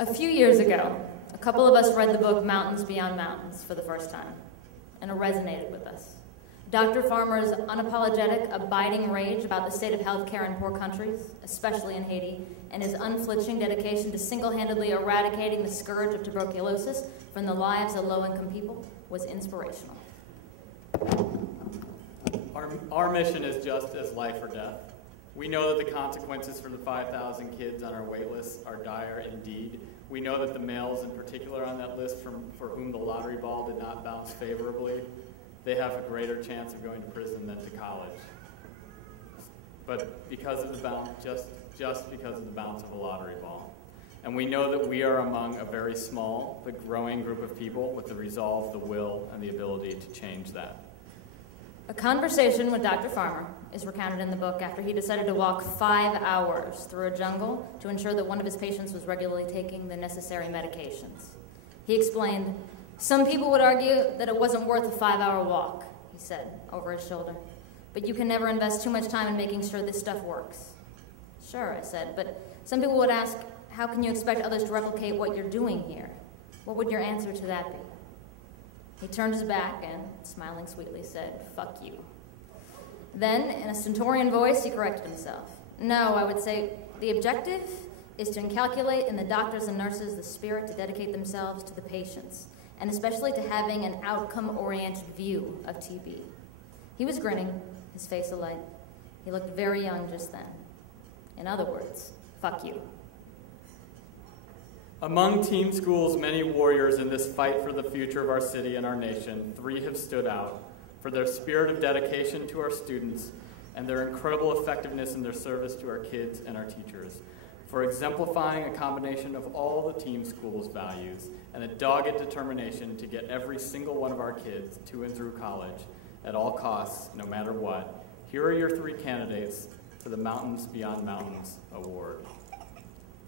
A few years ago, a couple of us read the book Mountains Beyond Mountains for the first time, and it resonated with us. Dr. Farmer's unapologetic, abiding rage about the state of healthcare in poor countries, especially in Haiti, and his unflinching dedication to single-handedly eradicating the scourge of tuberculosis from the lives of low-income people was inspirational. Our mission is just as life or death. We know that the consequences for the 5,000 kids on our wait list are dire indeed. We know that the males in particular on that list for whom the lottery ball did not bounce favorably, they have a greater chance of going to prison than to college. But because of the bounce, just because of the bounce of a lottery ball. And we know that we are among a very small but growing group of people with the resolve, the will, and the ability to change that. A conversation with Dr. Farmer is recounted in the book after he decided to walk 5 hours through a jungle to ensure that one of his patients was regularly taking the necessary medications. He explained, "Some people would argue that it wasn't worth a 5-hour walk," he said over his shoulder. "But you can never invest too much time in making sure this stuff works." "Sure," I said, "but some people would ask, how can you expect others to replicate what you're doing here? What would your answer to that be?" He turned his back and, smiling sweetly, said, "Fuck you." Then, in a stentorian voice, he corrected himself. "No, I would say the objective is to inculcate in the doctors and nurses the spirit to dedicate themselves to the patients, and especially to having an outcome-oriented view of TB." He was grinning, his face alight. He looked very young just then. In other words, fuck you. Among Team School's many warriors in this fight for the future of our city and our nation, 3 have stood out for their spirit of dedication to our students and their incredible effectiveness in their service to our kids and our teachers, for exemplifying a combination of all the Team School's values and a dogged determination to get every single one of our kids to and through college at all costs, no matter what. Here are your 3 candidates for the Mountains Beyond Mountains Award.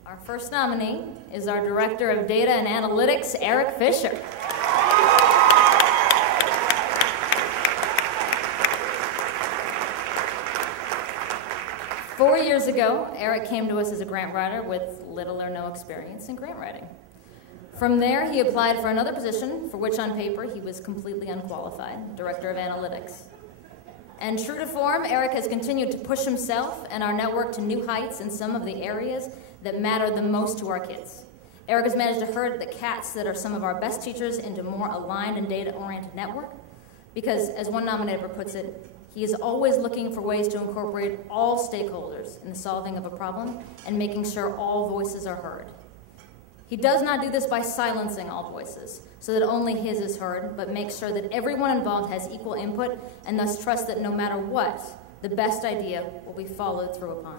Our first nominee is our Director of Data and Analytics, Eric Fisher. Four years ago, Eric came to us as a grant writer with little or no experience in grant writing. From there, he applied for another position for which on paper he was completely unqualified, Director of Analytics. And true to form, Eric has continued to push himself and our network to new heights in some of the areas that matter the most to our kids. Eric has managed to herd the cats that are some of our best teachers into a more aligned and data-oriented network because, as one nominator puts it, he is always looking for ways to incorporate all stakeholders in the solving of a problem and making sure all voices are heard. He does not do this by silencing all voices so that only his is heard, but makes sure that everyone involved has equal input and thus trusts that no matter what, the best idea will be followed through upon.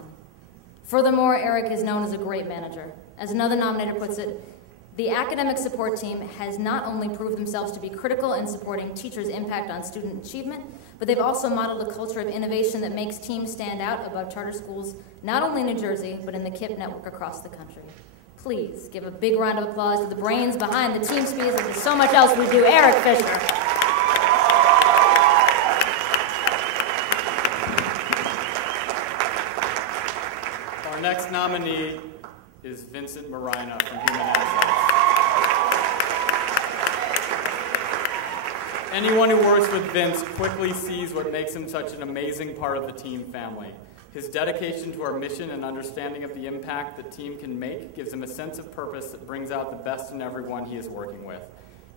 Furthermore, Eric is known as a great manager. As another nominator puts it, the academic support team has not only proved themselves to be critical in supporting teachers' impact on student achievement, but they've also modeled a culture of innovation that makes teams stand out above charter schools, not only in New Jersey, but in the KIPP network across the country. Please give a big round of applause to the brains behind the TEAMspys and to so much else we do, Eric Fisher. Our next nominee is Vincent Marina from Human Assets. Anyone who works with Vince quickly sees what makes him such an amazing part of the team family. His dedication to our mission and understanding of the impact the team can make gives him a sense of purpose that brings out the best in everyone he is working with.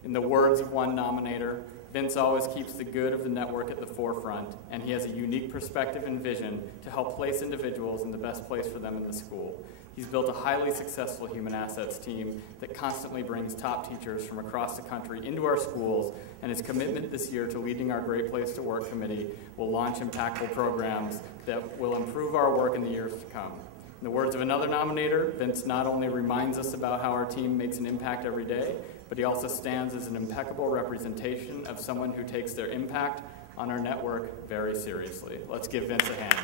In the words of one nominator, Vince always keeps the good of the network at the forefront, and he has a unique perspective and vision to help place individuals in the best place for them in the school. He's built a highly successful human assets team that constantly brings top teachers from across the country into our schools, and his commitment this year to leading our Great Place to Work committee will launch impactful programs that will improve our work in the years to come. In the words of another nominator, Vince not only reminds us about how our team makes an impact every day, but he also stands as an impeccable representation of someone who takes their impact on our network very seriously. Let's give Vince a hand.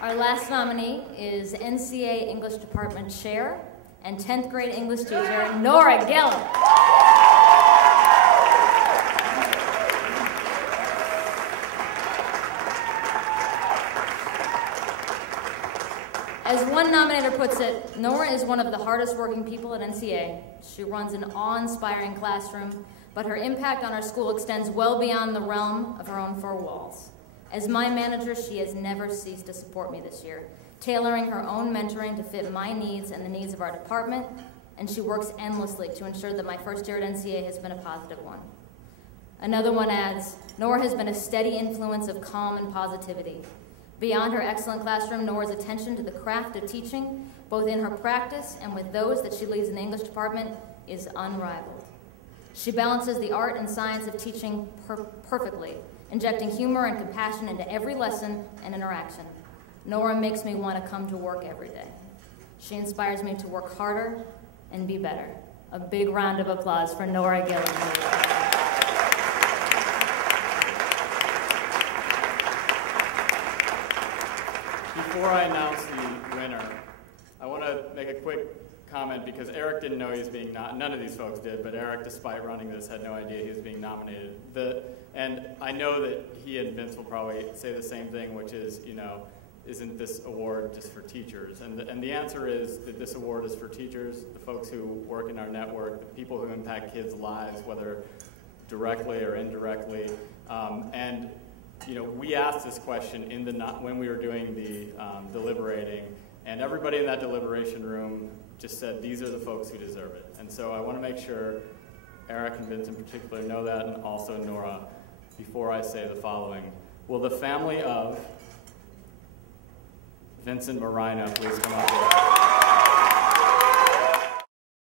Our last nominee is NCA English Department Chair and 10th grade English teacher, Nora Gillen. As one nominator puts it, Nora is one of the hardest working people at NCA. She runs an awe-inspiring classroom, but her impact on our school extends well beyond the realm of her own four walls. As my manager, she has never ceased to support me this year, tailoring her own mentoring to fit my needs and the needs of our department, and she works endlessly to ensure that my first year at NCA has been a positive one. Another one adds, Nora has been a steady influence of calm and positivity. Beyond her excellent classroom, Nora's attention to the craft of teaching, both in her practice and with those that she leads in the English department, is unrivaled. She balances the art and science of teaching perfectly, injecting humor and compassion into every lesson and interaction. Nora makes me want to come to work every day. She inspires me to work harder and be better. A big round of applause for Nora Gillen. Before I announce the winner, I want to make a quick comment because Eric didn't know he was being none of these folks did, but Eric, despite running this, had no idea he was being nominated. And I know that he and Vince will probably say the same thing, which is, you know, isn't this award just for teachers? And the answer is that this award is for teachers, the folks who work in our network, the people who impact kids' lives, whether directly or indirectly. And you know, we asked this question when we were doing the deliberating, and everybody in that deliberation room just said these are the folks who deserve it. And so I want to make sure Eric and Vince in particular know that, and also Nora, before I say the following. Will the family of Vincent Marino please come up here?